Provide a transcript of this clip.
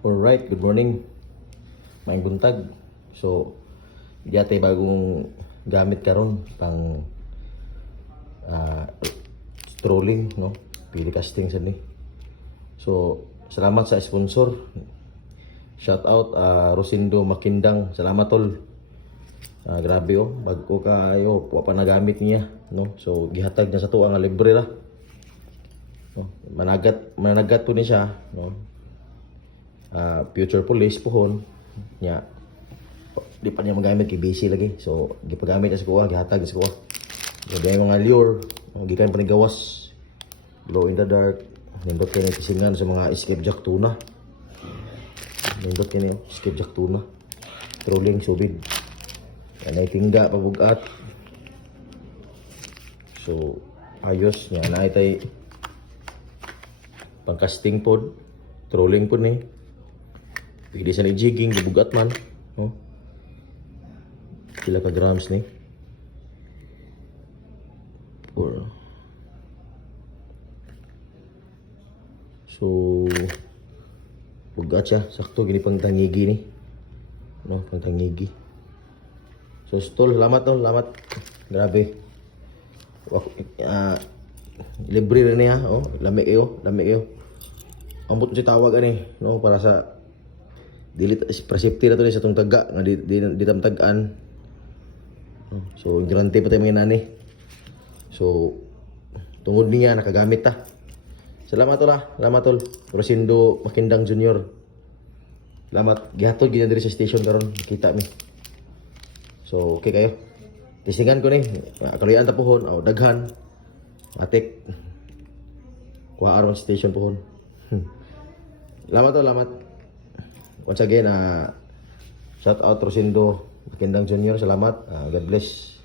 Alright, good morning. Maayong buntag. So, yatay bagong gamit karon pang strolling, no? Pili casting sa ni. So, salamat sa sponsor. Shout out Rosindo Makindang. Salamat tol. Grabe oh, bago kayo wa pa nagamit niya, no? So, gihatag na sa tuwa nga libre ra. No? Managat to ni siya, no? Future police pohon nya di pa niya magamit kay busy lagi, so gipagamit na sa kuha, gihatag sa kuha. Gagay mga lure gikan panigawas, glow in the dark, nindot kini kisingan sa mga skipjack tuna, nindot kini skipjack tuna, trolling subid anay tingga pabugat. So ayos nya na tay pang casting pod, trolling pod ni. Pwede sa jigging, gibugat man. No? Sila ka grams ni. So, bugat siya. Sakto, gini pang tangigi ni. No, pang tangigi. So, tol, salamat tol, salamat. Grabe. Libre rin niya. Oh, lami kayo, lami kayo. Ambot si tawag ani, no, para sa dili presafety na to sa tong taga nga di tamtagan. So guarantee pa tayo mga nani. So tungod niya nakagamit ta. Salamat tol salamat tol. Rosindo Makindang Junior. Salamat gihatod gid diri sa station karon kita mi. So okay kayo. Tisingan ko ni kaluyan ta pohon aw daghan. Matik. Kuha aron station pohon. Salamat tol, salamat. Once again, shout out Rosindo Makindang Junior. Salamat. God bless.